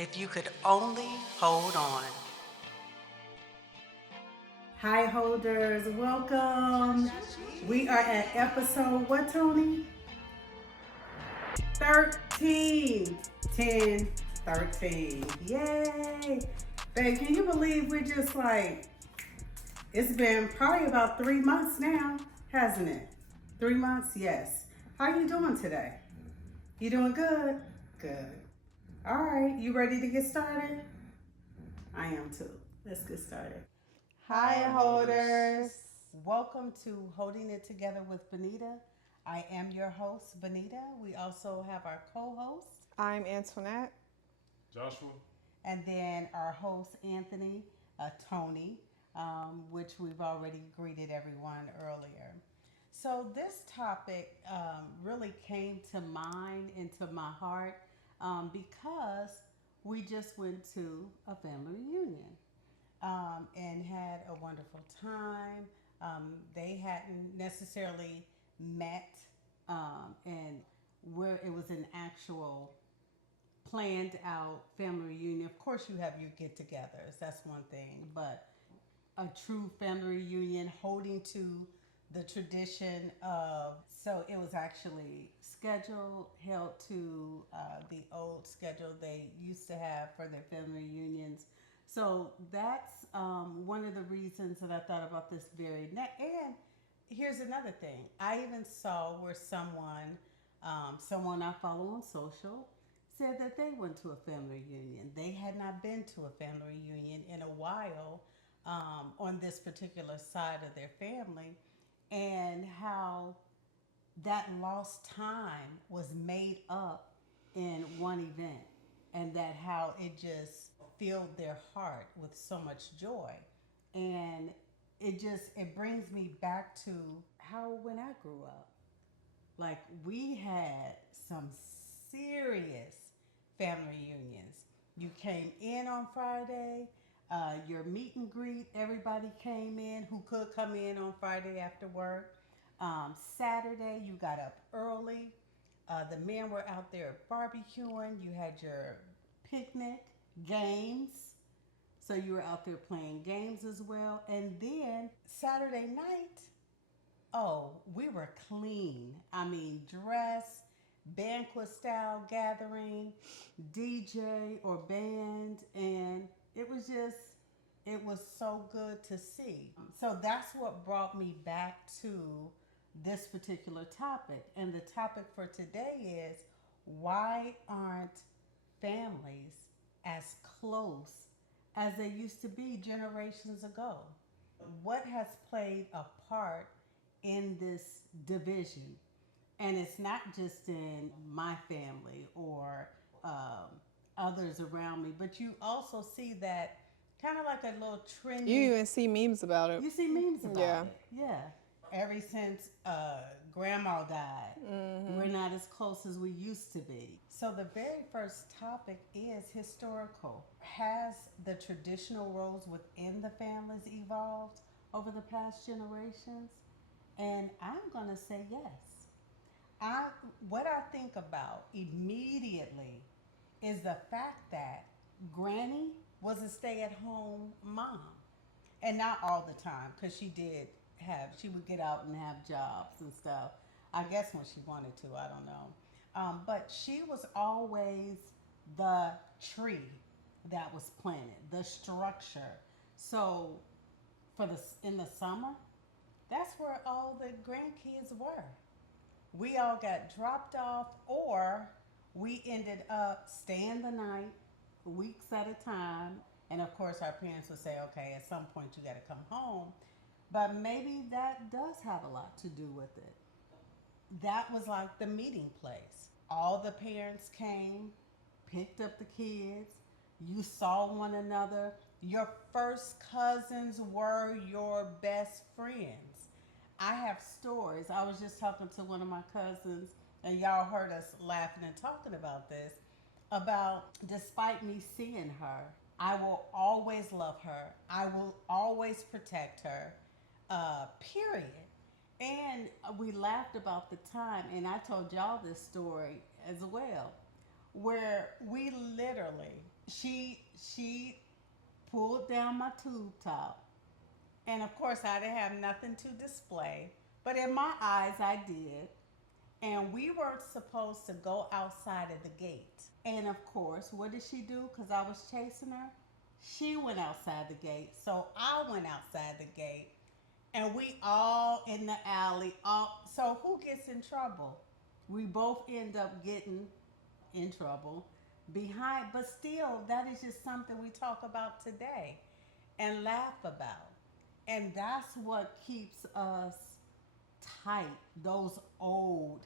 If you could only hold on. Hi, holders. Welcome. We are at episode, what, Tony? 13. 10, 13. Yay. Babe, can you believe we're just like, it's been probably about 3 months now, hasn't it? 3 months? Yes. How you doing today? You doing good? Good. All right. You ready to get started? I am too. Let's get started. Hi, holders. Welcome to Holding It Together with Bonita. I am your host, Bonita. We also have our co host, I'm Antoinette. Joshua? and then our host, Anthony, Tony, which we've already greeted everyone earlier. So, this topic really came to mind, into my heart, because we just went to a family reunion and had a wonderful time. They hadn't necessarily met, and where it was an actual planned out family reunion. Of course, you have your get togethers, that's one thing, but a true family reunion holding to the tradition of, so it was actually scheduled, held to the old schedule they used to have for their family reunions. So that's one of the reasons that I thought about this very next. And here's another thing. I even saw where someone I follow on social, said that they went to a family reunion. They had not been to a family reunion in a while, on this particular side of their family, and how that lost time was made up in one event, and that how it just filled their heart with so much joy. And it brings me back to how when I grew up, like we had some serious family reunions. You came in on Friday, your meet and greet, everybody came in who could come in on Friday after work. Saturday, you got up early. The men were out there barbecuing. You had your picnic, games. So you were out there playing games as well. And then Saturday night, oh, we were clean. I mean, dress, banquet style gathering, DJ or band, and it was so good to see. So that's what brought me back to this particular topic. And the topic for today is, why aren't families as close as they used to be generations ago? What has played a part in this division? And it's not just in my family or others around me, but you also see that kind of like a little You trending. even see memes about it. You see memes about Yeah. it, yeah. Ever since grandma died, we're not as close as we used to be. So the very first topic is historical. Has the traditional roles within the families evolved over the past generations? And I'm gonna say yes. I what I think about immediately is the fact that Granny was a stay-at-home mom, and not all the time, because she would get out and have jobs and stuff. I guess when she wanted to, I don't know. But she was always the tree that was planted, the structure. So for the in the summer, that's where all the grandkids were. We all got dropped off, or we ended up staying the night weeks at a time. And of course, our parents would say, okay, at some point you got to come home. But maybe that does have a lot to do with it. That was like the meeting place. All the parents came, picked up the kids, you saw one another. Your first cousins were your best friends. I have stories. I was just talking to one of my cousins, and y'all heard us laughing and talking about this. About, despite me seeing her, I will always love her. I will always protect her. Period. And we laughed about the time, and I told y'all this story as well, where we literally, She pulled down my tube top, and of course I didn't have nothing to display, but in my eyes I did. And we weren't supposed to go outside of the gate. And of course, what did she do? Because I was chasing her. She went outside the gate, so I went outside the gate, and we all in the alley. All so who gets in trouble? We both end up getting in trouble behind, but still, that is just something we talk about today and laugh about. And that's what keeps us tight. Those old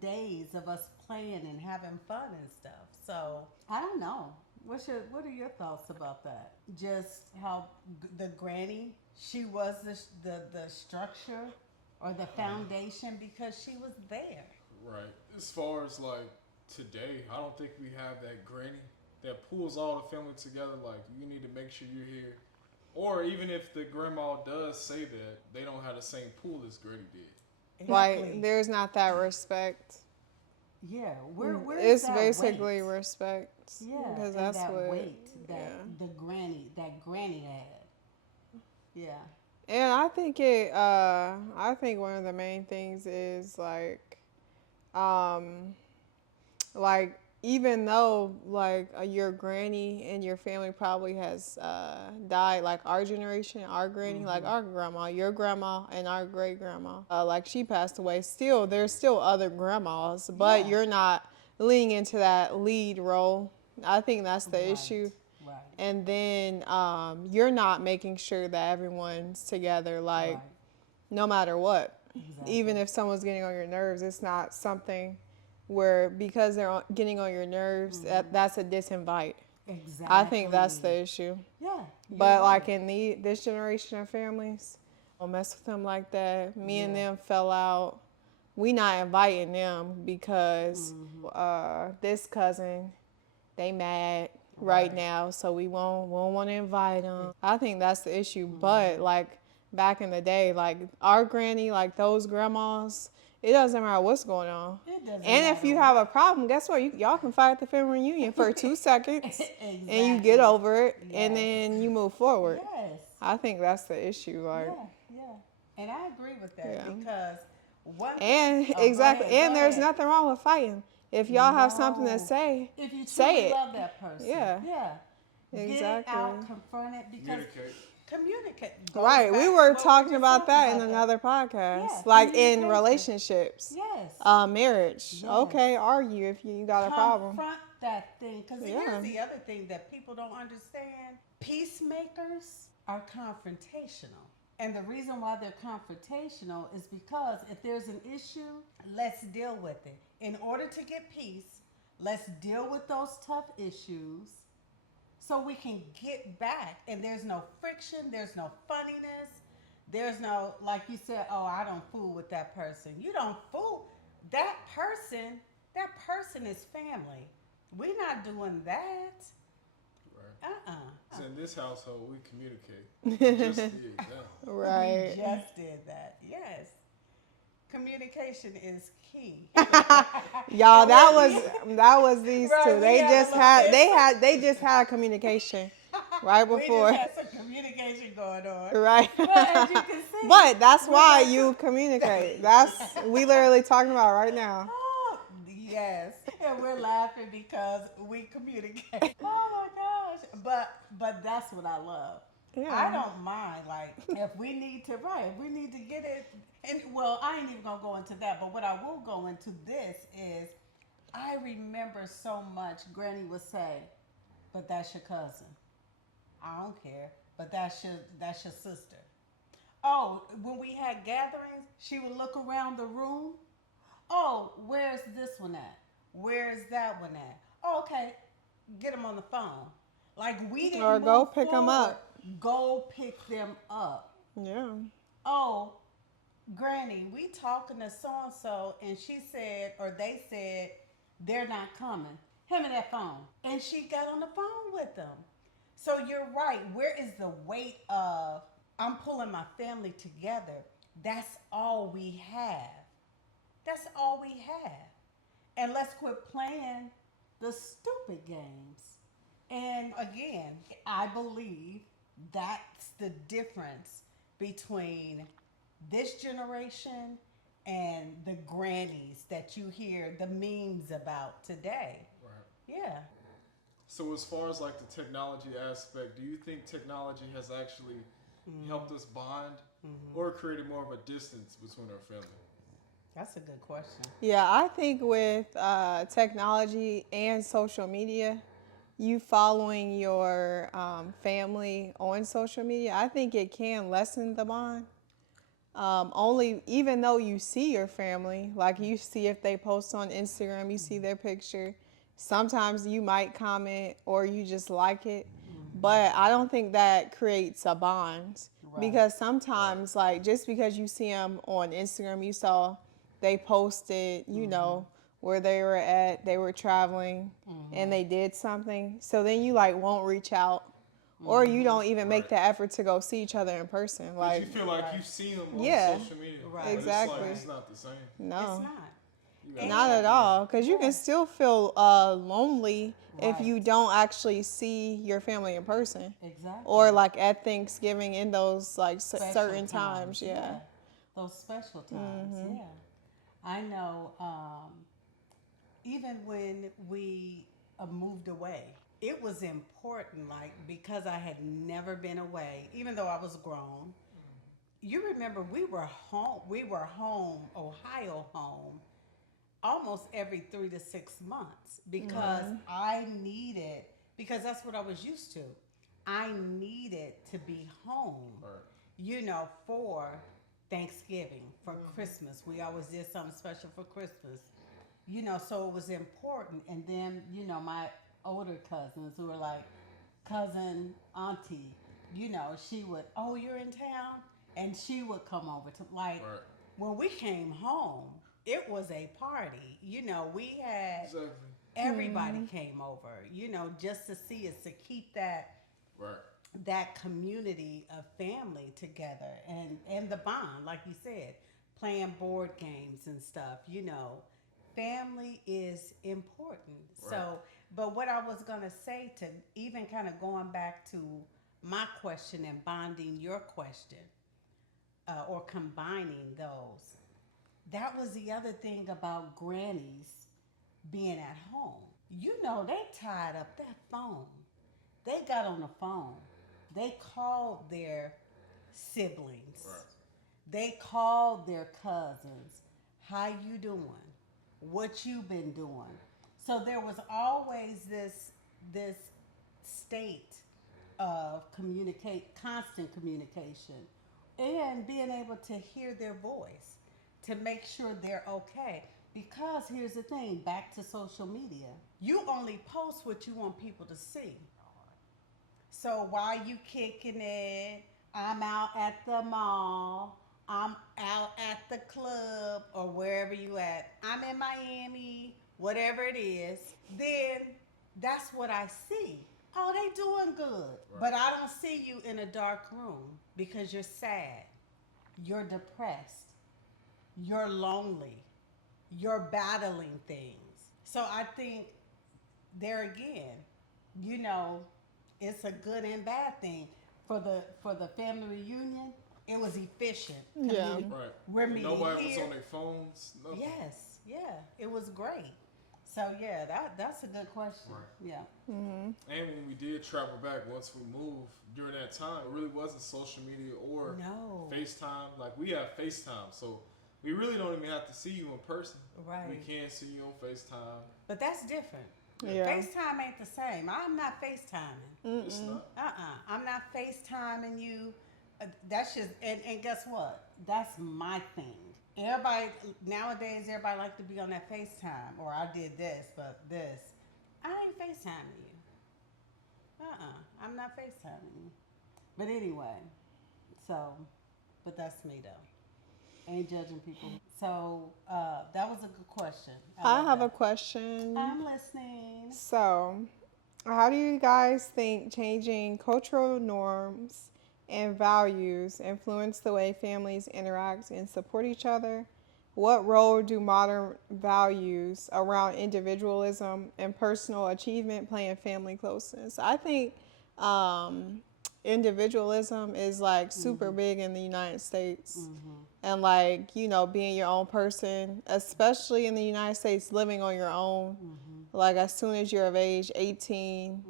days of us playing and having fun and stuff. So I don't know. What are your thoughts about that? Just how the granny, she was the structure or the foundation because she was there. Right. As far as like today, I don't think we have that granny that pulls all the family together. Like, you need to make sure you're here. Or even if the grandma does say that, they don't have the same pull as Granny did. Like, there's not that respect. Yeah, where is It's that basically weight? respect. Yeah, Because and that's that what. weight that Yeah. the granny had. Yeah. And I think one of the main things is um, like even though your granny and your family probably has died, like our generation, our granny, like our grandma, your grandma, and our great grandma, like she passed away. Still, there's still other grandmas, but Yeah. you're not leaning into that lead role. I think that's the Right. issue. Right. And then you're not making sure that everyone's together, like Right. no matter what. Exactly. Even if someone's getting on your nerves, it's not something where because they're getting on your nerves, that's a disinvite. Exactly. I think that's the issue. Yeah. You're But like right. in this generation of families, don't mess with them like that. Me and Yeah. them fell out. We not inviting them because this cousin, they mad right now, so we won't want to invite them. I think that's the issue. But like back in the day, like our granny, like those grandmas, it doesn't matter what's going on. It doesn't And if matter you have a problem, guess what? Y'all can fight at the family reunion for 2 seconds, Exactly. and you get over it, and Yes. then you move forward. Yes. I think that's the issue. Like, Yeah. Yeah. And I agree with that Yeah. because one. and Oh, exactly, go and there's ahead. nothing wrong with fighting. If y'all have something to No. say, If you truly say it. love that person. Yeah. Yeah. Get it Exactly. out, confront it because Communicate. goes Right, back we to were what talking just about talked that in about another podcast. Yeah, Like in communication. relationships, Yes. marriage. Yes. Okay, argue if you got a problem. Confront that thing. Because Yeah. here's the other thing that people don't understand. Peacemakers are confrontational. And the reason why they're confrontational is because if there's an issue, let's deal with it. In order to get peace, let's deal with those tough issues so we can get back. And there's no friction, there's no funniness, there's no, like you said, oh, I don't fool with that person. You don't fool. That person, that person is family. We're not doing that. Right. Uh-uh. So in this household, we communicate. We just did that. Right. We just did that. Yes. Communication is key. Y'all, that was these Right, two. we They had a just little had bit. they just had communication right We before. just had some communication going on. Right. But as you can see, But that's we why got you communicate. That's we literally talking about right now. Oh, yes. And we're laughing because we communicate. Oh my gosh. But that's what I love. Yeah. I don't mind, like, if we need to, right, if we need to get it, and well, I ain't even gonna go into that, but what I will go into this is, I remember so much Granny would say, but that's your cousin. I don't care, but that's your sister. Oh, when we had gatherings, she would look around the room. Oh, where's this one at? Where's that one at? Oh, okay, get them on the phone. Like we didn't Or move go pick 'em forward. up. Go pick them up. Yeah. Oh, Granny, we talking to so and so, and she said, or they said, they're not coming. Him and that phone, and she got on the phone with them. So you're right. Where is the weight of I'm pulling my family together? That's all we have. That's all we have. And let's quit playing the stupid games. And again, I believe that's the difference between this generation and the grannies that you hear the memes about today. Right. Yeah. So as far as like the technology aspect, do you think technology has actually helped us bond or created more of a distance between our family? That's a good question. Yeah, I think with technology and social media, you following your family on social media, I think it can lessen the bond. Only even though you see your family, like you see if they post on Instagram, you see their picture. Sometimes you might comment or you just like it, but I don't think that creates a bond Right. because sometimes, like just because you see them on Instagram, you saw they posted, you know, where they were at, they were traveling, and they did something. So then you like won't reach out or you don't even make Right. the effort to go see each other in person. Because Like, you feel like Right. you see them Yeah. on social media, Right. but Exactly. it's not the same. It's no, not. You gotta not check at in. all. Because you Yeah. can still feel lonely if Right. you don't actually see your family in person. Exactly. Or like at Thanksgiving in those like Special certain times. Yeah. Those special times. Yeah. I know. Even when we moved away, it was important, like, because I had never been away, even though I was grown. You remember we were home, Ohio home, almost every 3 to 6 months because I needed, because that's what I was used to. I needed to be home, Right. for Thanksgiving, for Christmas. We always did something special for Christmas, so it was important. And then, my older cousins who were like cousin, auntie, she would, oh, you're in town? And she would come over to, like, Right. when we came home, it was a party. We had Exactly. everybody came over, just to see us, to keep Right. that community of family together, and the bond, like you said, playing board games and stuff. Family is important. Right. So, but what I was going to say, to even kind of going back to my question and bonding your question, or combining those, that was the other thing about grannies being at home. They tied up that phone. They got on the phone. They called their siblings. Right. They called their cousins. How you doing? What you been doing? So there was always this state of constant communication, and being able to hear their voice, to make sure they're okay. Because here's the thing, back to social media. You only post what you want people to see. So while you kicking it, I'm out at the mall, I'm out at the club, or wherever you at, I'm in Miami, whatever it is, then that's what I see. Oh, they doing good. Right. But I don't see you in a dark room because you're sad, you're depressed, you're lonely, you're battling things. So I think there again, you know, it's a good and bad thing. For the family reunion, it was efficient. Yeah. Right. We're And meeting nobody was here. on their phones. Nothing. Yes, yeah, it was great. So yeah, that's a good question. Right. Yeah. And when we did travel back, once we moved, during that time, it really wasn't social media or No. FaceTime. Like, we have FaceTime, so we really don't even have to see you in person. Right. We can see you on FaceTime. But that's different. Yeah. FaceTime ain't the same. I'm not FaceTiming. It's not. I'm not FaceTiming you. That's just, and guess what? That's my thing. Everybody nowadays, everybody like to be on that FaceTime, or I did this, but this. I ain't FaceTiming you. I'm not FaceTiming you. But anyway, but that's me though. Ain't judging people. So that was a good question. I love have a that. question. I'm listening. So, how do you guys think changing cultural norms and values influence the way families interact and support each other? What role do modern values around individualism and personal achievement play in family closeness? I think um, individualism is like super big in the United States. And like, being your own person, especially in the United States, living on your own, like as soon as you're of age, 18,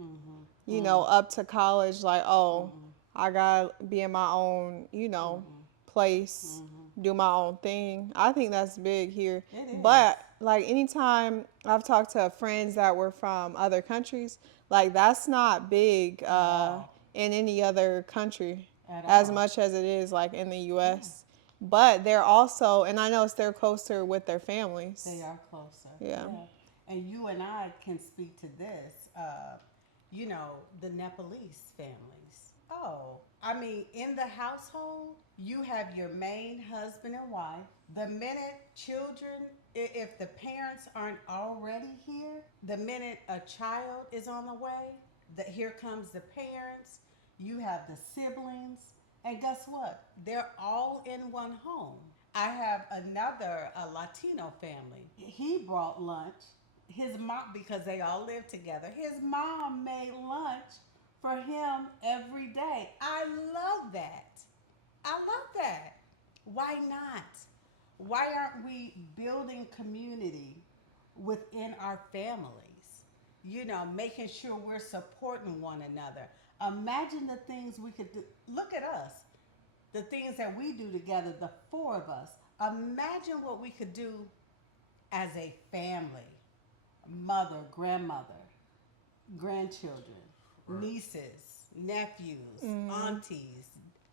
up to college, like, oh, I gotta be in my own, place, do my own thing. I think that's big here. It is. But like anytime I've talked to friends that were from other countries, like that's not big in any other country At as all. much as it is like in the US. But they're also, and I know they're closer with their families. They are closer. Yeah. And you and I can speak to this. The Nepalese families. Oh, I mean, in the household, you have your main husband and wife. The minute children, if the parents aren't already here, the minute a child is on the way, that here comes the parents, you have the siblings, and guess what? They're all in one home. I have another a Latino family. He brought lunch. His mom, because they all live together, his mom made lunch for him every day. I love that. I love that. Why not? Why aren't we building community within our families? Making sure we're supporting one another. Imagine the things we could do. Look at us, the things that we do together, the four of us. Imagine what we could do as a family: mother, grandmother, grandchildren, nieces, nephews, aunties,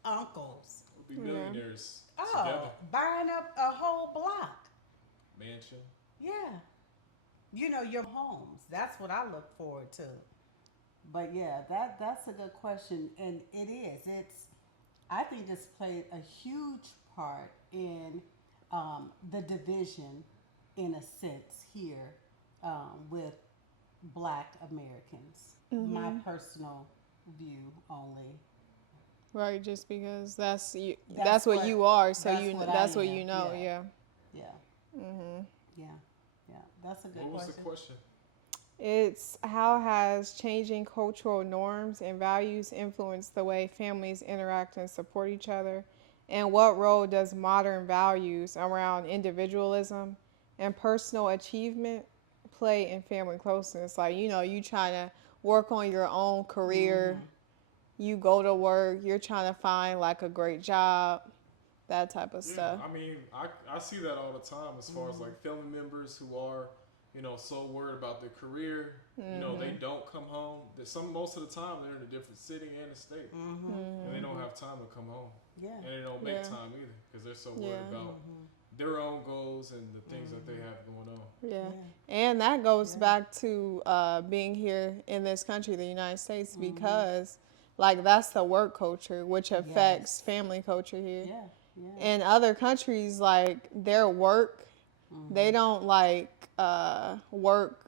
uncles. We'll be millionaires Oh, together. buying up a whole block. Mansion. Yeah. Your homes. That's what I look forward to. But yeah, that's a good question, and it is. I think it's played a huge part in the division, in a sense, here with Black Americans. My personal view only. Right, just because that's you, That's that's what what- you are, so that's what I that's what am, you know, yeah. yeah. Yeah. Yeah. Yeah. That's a good What was question. the question? It's how has changing cultural norms and values influenced the way families interact and support each other? And what role does modern values around individualism and personal achievement play in family closeness? Like, you trying to work on your own career, you go to work, you're trying to find like a great job, that type of Yeah, stuff. I mean, I see that all the time as far as like family members who are, so worried about their career. They don't come home. Most of the time they're in a different city and a state, and they don't have time to come home. Yeah. And they don't make Yeah. time either because they're so worried Yeah. about their own goals and the things that they have going on. Yeah. And that goes back to being here in this country, the United States, because like that's the work culture, which affects family culture here. Yeah. Yeah. In other countries, like their work, they don't like work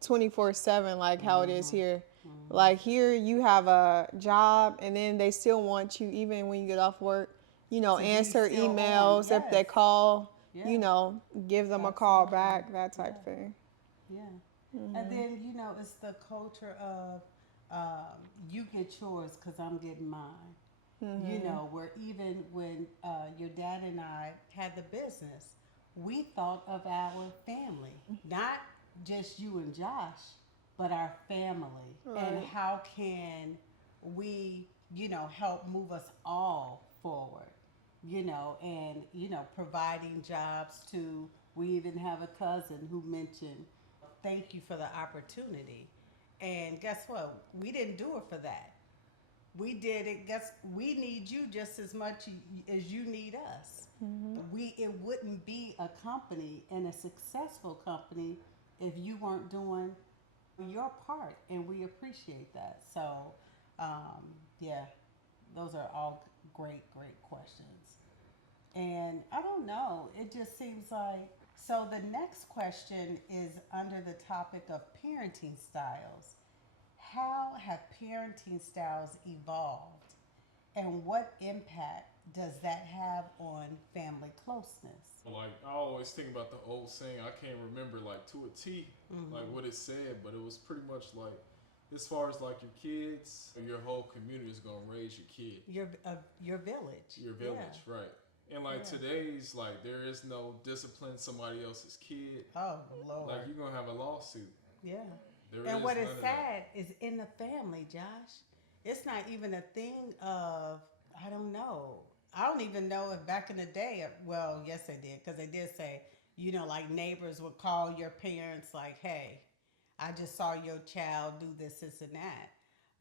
24/7 like how it is here. Like here, you have a job, and then they still want you even when you get off work. be Answer still on, emails if they yes. call. Yeah. Give them a call Absolutely. back, that type thing. Yeah. And then, it's the culture of you get yours because I'm getting mine. Where even when your dad and I had the business, we thought of our family, not just you and Josh, but our family. And Right. how can we, help move us all forward, and, providing jobs to, we even have a cousin who mentioned, thank you for the opportunity. And guess what? We didn't do it for that. We did it. Guess we need you just as much as you need us. It wouldn't be a company and a successful company if you weren't doing your part, and we appreciate that. So, yeah, those are all great questions. And I don't know, it just seems like, so the next question is under the topic of parenting styles. How have parenting styles evolved, and what impact does that have on family closeness? Like I always think about the old saying. I can't remember like to a T, like Mm-hmm. what it said, but it was pretty much like, as far as like your kids, your whole community is gonna raise your kid, Your village. your Yeah. village, right? And like Yeah. today's like there is no discipline somebody else's kid. Oh Like Lord. you're gonna have a lawsuit. Yeah. There And is what is none of that. sad is in the family, Josh. It's not even a thing of, I don't know. I don't even know if back in the day, well, yes, they did, because they did say, like neighbors would call your parents, like, hey, I just saw your child do this, and that.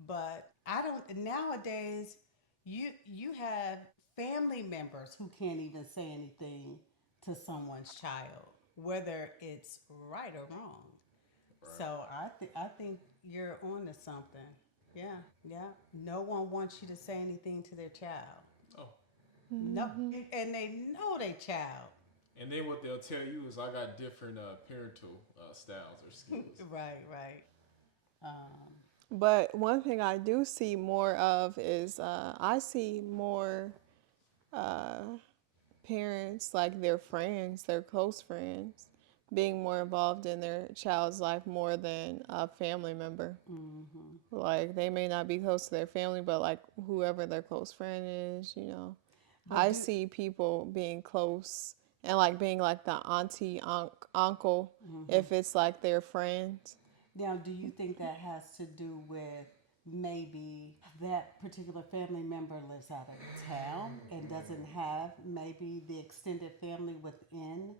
But I don't, nowadays, you have family members who can't even say anything to someone's child, whether it's right or wrong. Right. So I think you're on to something. Yeah, yeah. No one wants you to say anything to their child. Oh, No, and they know their child. and then what they'll tell you is I got different parental styles or skills. Right, right. Um, But one thing I do see more of is I see more uh, parents, like their friends, their close friends, being more involved in their child's life more than a family member. mm-hmm. Like they may not be close to their family, but like whoever their close friend is. But I do see people being close and like being like the auntie, uncle, mm-hmm. if it's like their friend. Now, do you think that has to do with maybe that particular family member lives out of town and doesn't have maybe the extended family within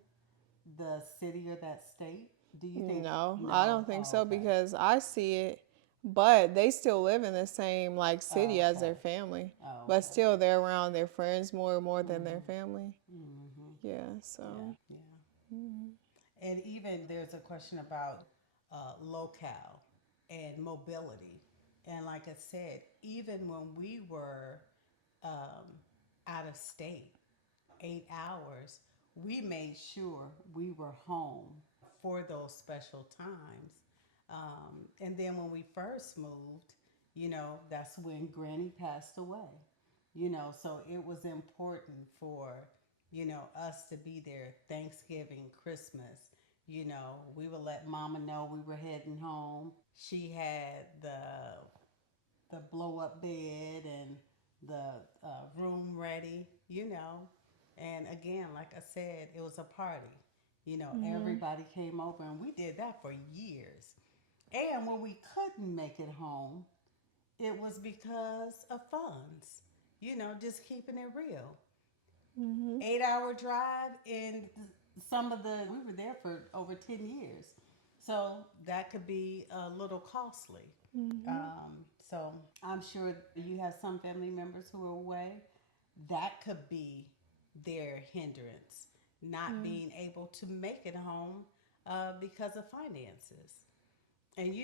the city or that state? Do you think? No, I No. don't think Oh, so okay. because I see it, but they still live in the same like city Oh, as okay. their family. Oh, But okay. still they're around their friends more than their Mhm. family. Mhm. Yeah, Yeah. so Yeah. And even there's a question about locale and mobility. And like I said, even when we were um, out of state, 8 hours, we made sure we were home for those special times. And then when we first moved, that's when Granny passed away. So it was important for, us to be there Thanksgiving, Christmas. We would let Mama know we were heading home. She had the blow up bed and the room ready, And again, like I said, it was a party. Everybody came over and we did that for years. And when we couldn't make it home, it was because of funds, just keeping it real. 8 hour drive, and we were there for over 10 years. So that could be a little costly. So I'm sure you have some family members who are away. That could be their hindrance, not being able to make it home because of finances. And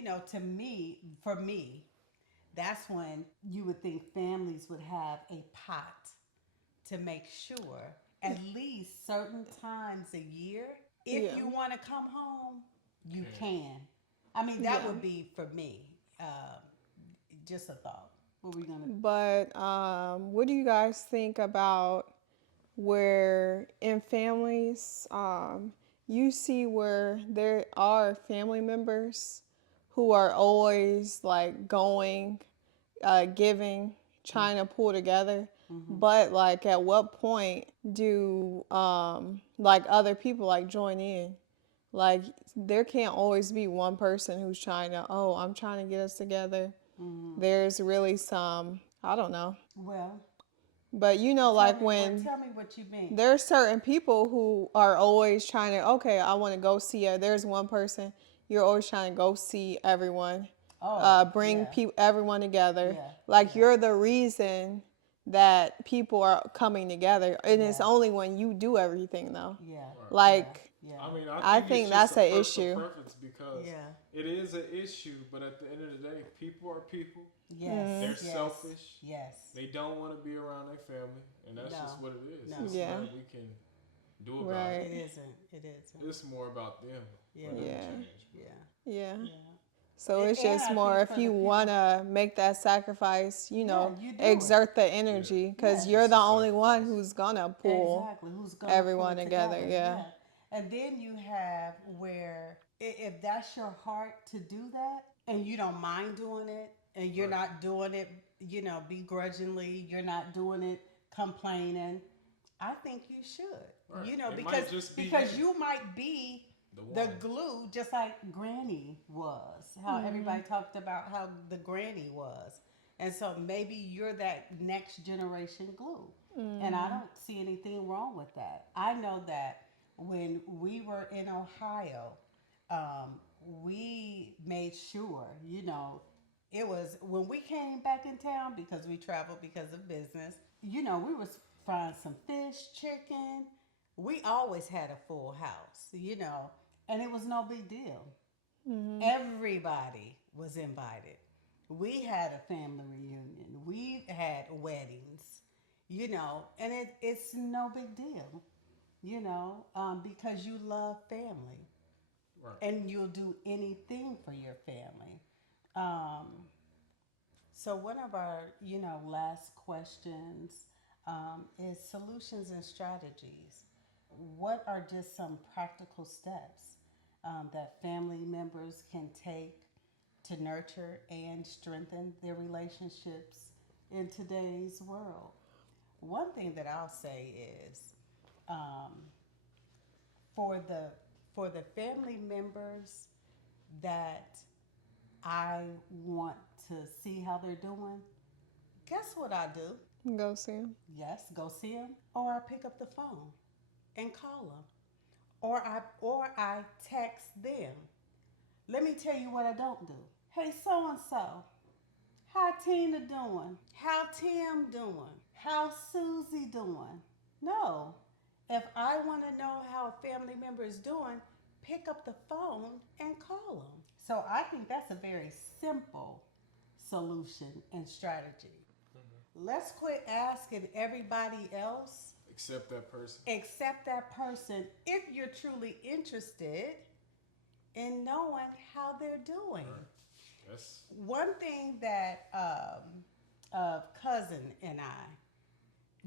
for me, that's when you would think families would have a pot to make sure at least certain times a year, if yeah, you want to come home, you Okay. can. I mean, that yeah. would be for me. Just a thought. What were we gonna? But what do you guys think about where in families you see where there are family members who are always like going, giving, trying to pull together, Mm-hmm. but like at what point do like other people like join in? Like there can't always be one person who's trying to, oh, I'm trying to get us together. Mm-hmm. There's really some, I don't know. Well, But like when tell me what you mean. there's certain people who are always trying to, okay, I want to go see it. There's one person you're always trying to go see everyone, Oh, bring yeah, everyone together. yeah, Like yeah, you're the reason that people are coming together, and it's yeah, only when you do everything though. yeah, Right. yeah, Like yeah, I mean, I I think it's think just that's a an personal issue. preference because yeah. it is an issue, but at the end of the day, people are people. Yes, They're yes, selfish. yes. They don't want to be around their family, and that's No, just what it is. no, It's Yeah, nothing we can do about right. it it. isn't. It isn't. It's more about them Yeah, for them to Yeah, change. yeah, yeah. yeah. So it's And just I more think if for the you people, want to make that sacrifice, yeah, you do it. exert the energy because Yes. you're It's the a only one sacrifice. who's going to pull Exactly. Who's gonna pull everyone it together. together? Yeah. Yeah. And then you have where if that's your heart to do that and you don't mind doing it and you're Right. not doing it, begrudgingly, you're not doing it complaining, I think you should. Right. It Because might just be because him, you might be the the one. glue, just like Granny was. How everybody talked about how the Granny was. And so maybe you're that next generation glue. And I don't see anything wrong with that. I know that when we were in Ohio, um, we made sure, it was when we came back in town because we traveled because of business. We was frying some fish, chicken. We always had a full house, and it was no big deal. Everybody was invited. We had a family reunion. We had weddings, and it's no big deal, because you love family Right. and you'll do anything for your family. Um, so one of our last questions is solutions and strategies. What are just some practical steps that family members can take to nurture and strengthen their relationships in today's world? One thing that I'll say is um, for the for the family members that I want to see how they're doing, guess what I do? Go see him. Yes, go see them, or I pick up the phone and call them, or I text them. Let me tell you what I don't do. Hey, so and so, how Tina doing? How Tim doing? How Susie doing? No. If I want to know how a family member is doing, pick up the phone and call them. So I think that's a very simple solution and strategy. Let's quit asking everybody else Accept that person. except that person if you're truly interested in knowing how they're doing. Right. That's One thing that a cousin and I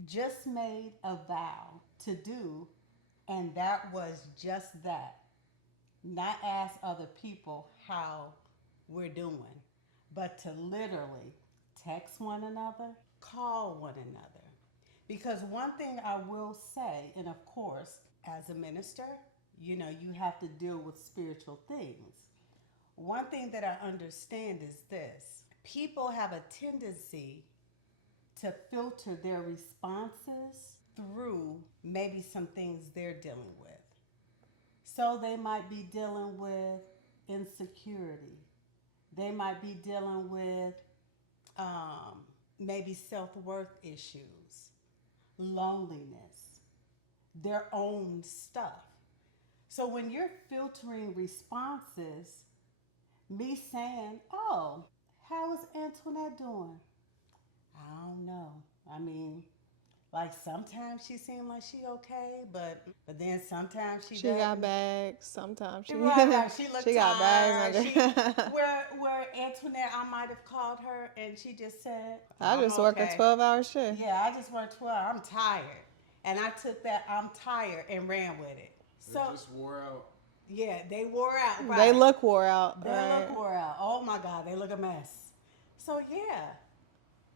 just made a vow to do, and that was just that, not ask other people how we're doing, but to literally text one another, call one another. Because one thing I will say, and of course, as a minister, you have to deal with spiritual things. One thing that I understand is this: people have a tendency to filter their responses through maybe some things they're dealing with. So they might be dealing with insecurity, they might be dealing with um, maybe self worth issues, loneliness, their own stuff. So when you're filtering responses, me saying, "Oh, how is Antoinette doing?" I don't know. I mean, like sometimes she seems like she okay, but then sometimes she She got doesn't. bags. Sometimes she Right. She she looked got tired. bags She under. where Antoinette, I might have called her and she just said, I "I'm just work a okay." 12-hour shift. Yeah, I just worked 12. I'm tired, and I took that "I'm tired" and ran with it. it. So Just wore out. yeah, they wore out. They Right. look wore out, They look right? wore out. Oh my God, they look a mess. So yeah,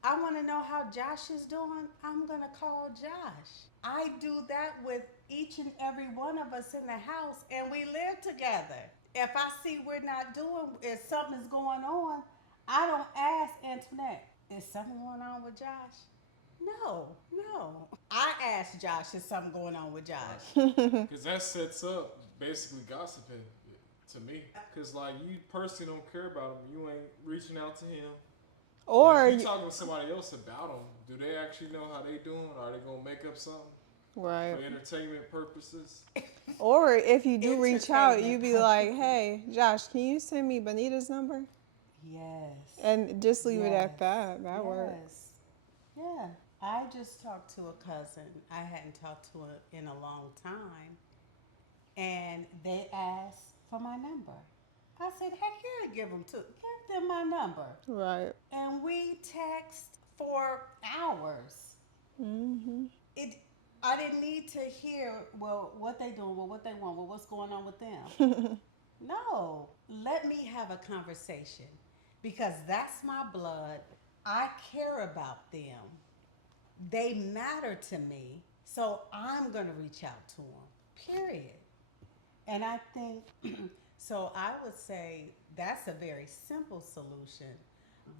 I want to know how Josh is doing. I'm going to call Josh. I do that with each and every one of us in the house, and we live together. If I see we're not doing, if something's going on, I don't ask Antoinette, is something going on with Josh? No, no. I ask Josh, is something going on with Josh? Right. Because that sets up basically gossiping to me. Because, like, you personally don't care about him. You ain't reaching out to him. And Or if you talking to somebody else about them, do they actually know how they doing? Are they going to make up something right. for entertainment purposes? Or if you do reach out, you Entertainment be like, purposes. "Hey, Josh, can you send me Bonita's number?" Yes. And just leave it Yes. at that. That works. Yes. Yeah. I just talked to a cousin I hadn't talked to in a long time, and they asked for my number. I said, heck yeah, give them my number. Right. And we text for hours. Mm-hmm. It I didn't need to hear, well, what they doing, well, what they want, well, what's going on with them. No, let me have a conversation because that's my blood. I care about them. They matter to me. So I'm going to reach out to them, period. And I think, so I would say that's a very simple solution.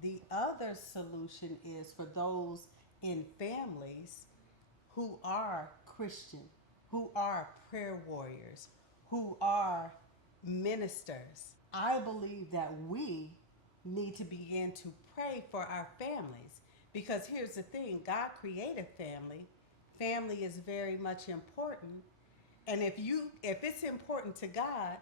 The other solution is for those in families who are Christian, who are prayer warriors, who are ministers. I believe that we need to begin to pray for our families because here's the thing, God created family. Family is very much important. And if it's important to God,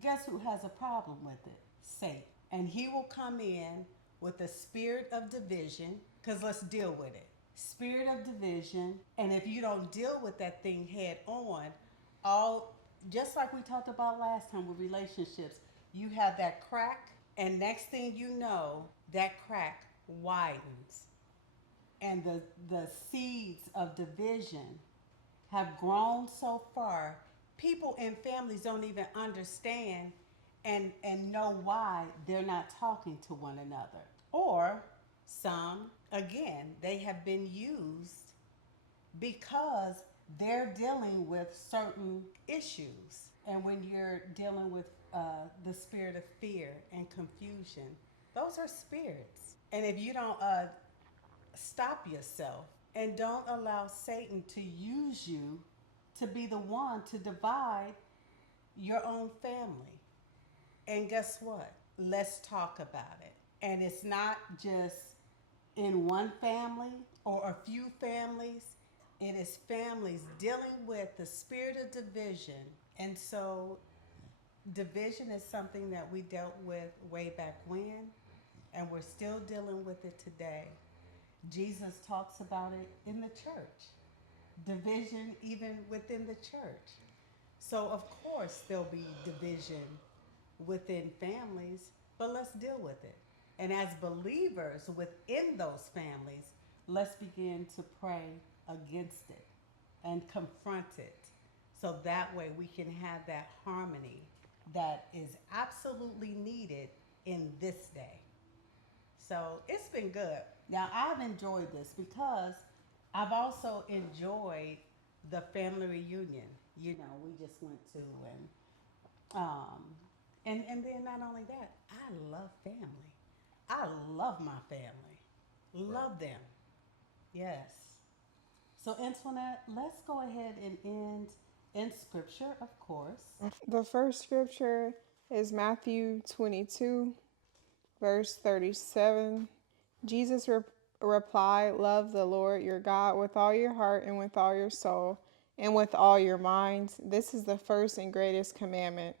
guess who has a problem with it? Satan. And he will come in with a spirit of division, because let's deal with it. Spirit of division. And if you don't deal with that thing head on, all just like we talked about last time with relationships, you have that crack, and next thing you know, that crack widens. And the seeds of division have grown so far, people and families don't even understand and know why they're not talking to one another. Or some, again, they have been used because they're dealing with certain issues. And when you're dealing with the spirit of fear and confusion, those are spirits. And if you don't stop yourself and don't allow Satan to use you to be the one to divide your own family. And guess what? Let's talk about it. And it's not just in one family or a few families, it is families dealing with the spirit of division. And so, division is something that we dealt with way back when, and we're still dealing with it today. Jesus talks about it in the church, division even within the church. So, of course, there'll be division within families, but let's deal with it. And as believers within those families, let's begin to pray against it and confront it so that way we can have that harmony that is absolutely needed in this day. So it's been good. Now I've enjoyed this because I've also enjoyed the family reunion. You know, we just went to um and then not only that, I love family. I love my family. Love them. Yes. So Antoinette, let's go ahead and end in scripture, of course. The first scripture is Matthew 22, verse 37. Jesus replied, "Love the Lord your God with all your heart and with all your soul and with all your mind. This is the first and greatest commandment.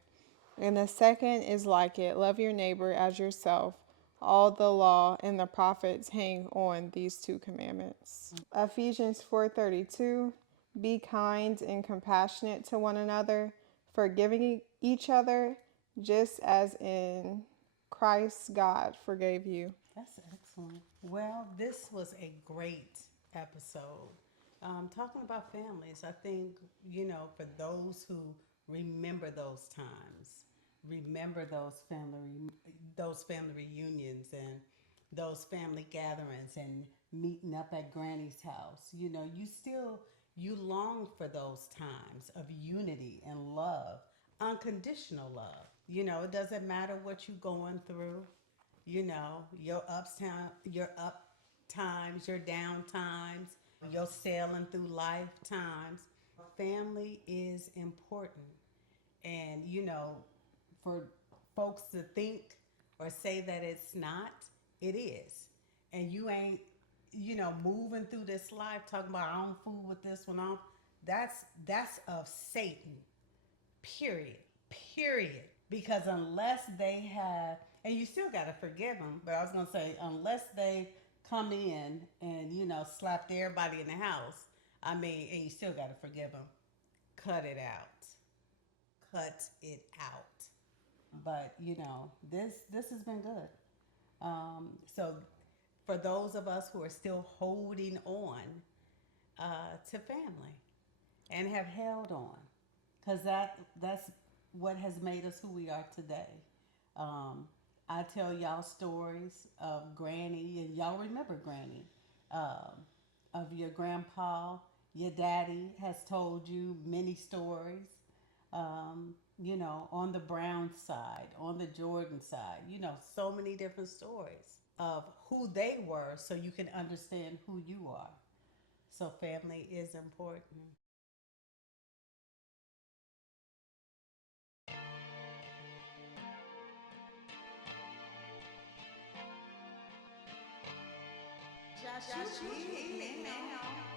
And the second is like it, love your neighbor as yourself. All the law and the prophets hang on these two commandments." Ephesians 4:32, be kind and compassionate to one another, forgiving each other, just as in Christ God forgave you. That's excellent. Well, this was a great episode. Talking about families, I think, for those who remember those times, remember those family reunions and those family gatherings and meeting up at Granny's house. You long for those times of unity and love, unconditional love. It doesn't matter what you're going through, your up times, your down times, your sailing through lifetimes. Family is important. And, for folks to think or say that it's not, it is. And you ain't, moving through this life talking about I don't fool with this one off. That's of Satan. Period. Period. Because unless they have, and you still got to forgive them, but I was going to say, unless they come in and, slapped everybody in the house, and you still got to forgive them, cut it out. Cut it out. But you know, this has been good. So for those of us who are still holding on to family and have held on, because that's what has made us who we are today. Um, I tell y'all stories of Granny, and y'all remember Granny, um, of your grandpa. Your daddy has told you many stories. You know, on the Brown side, on the Jordan side, you know, so many different stories of who they were so you can understand who you are. So family is important. Just you now.